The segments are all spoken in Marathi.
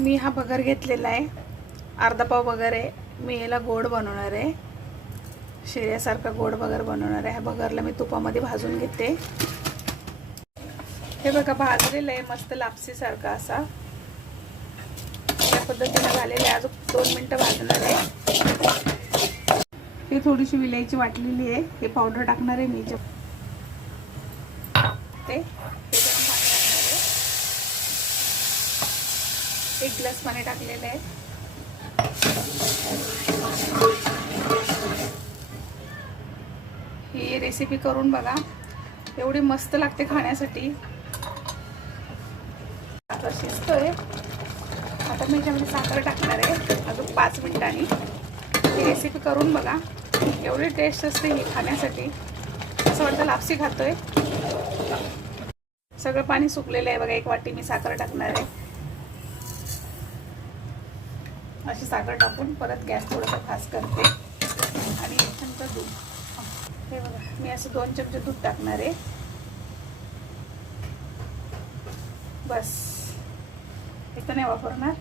मी हा बगर घेतलेला आहे, अर्धा पाव बगर आहे। मी याला गोड बनवणार आहे, शिऱ्यासारखा गोड बगर बनवणार आहे। ह्या बगरला मी तुपामध्ये भाजून घेते। हे बघा भाजलेलं आहे मस्त लापसीसारखा असा, या पद्धतीने झालेलं आहे। अजून 2 मिनिटं भाजणार आहे। हे थोडीशी विलायची वाटलेली आहे, हे पावडर टाकणार आहे मी। ते गरम पाणी टाकणार आहे, 1 ग्लास पाणी टाकलेलं आहे। ही रेसिपी करून बघा, एवढी मस्त लागते खाण्यासाठी। आता शिजतोय, आता मी याच्यामध्ये साखर टाकणार आहे अजून 5 मिनिटांनी। ही रेसिपी करून बघा, एवढी टेस्ट असते ही खाण्यासाठी, असं वाटतं लापसी खातोय। सगळं पाणी सुकलेलं आहे बघा। 1 वाटी मी साखर टाकणार आहे। अशी साखर टाकून परत गॅस थोडासा फास्ट करते आणि 1 चमचा दूध, हे बघा मी असं 2 चमचे दूध टाकणार आहे। बस, इथं नाही वापरणार,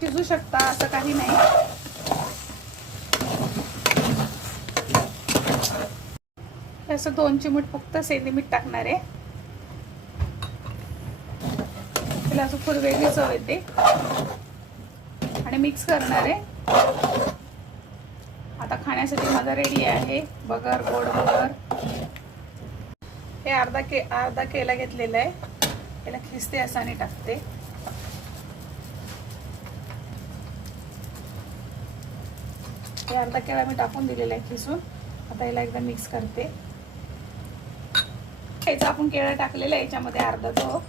शिजू शकता असं काही नाही। असं 2 चिमूट फक्त सेंधी मीठ टाकणार आहे, त्याला असं थोडी वेगळी चव येते। आणि मिक्स करणार आहे। आता खाण्यासाठी माझा रेडी आहे बगर, गोड बगर। हे अर्धा केला घेतलेला आहे, याला खिसते असं आणि टाकते। हे अर्धा केळा मी टाकून दिलेला आहे खिसून। आता याला एकदा मिक्स करते। याचा आपण केळा टाकलेला आहे याच्यामध्ये अर्धा तो,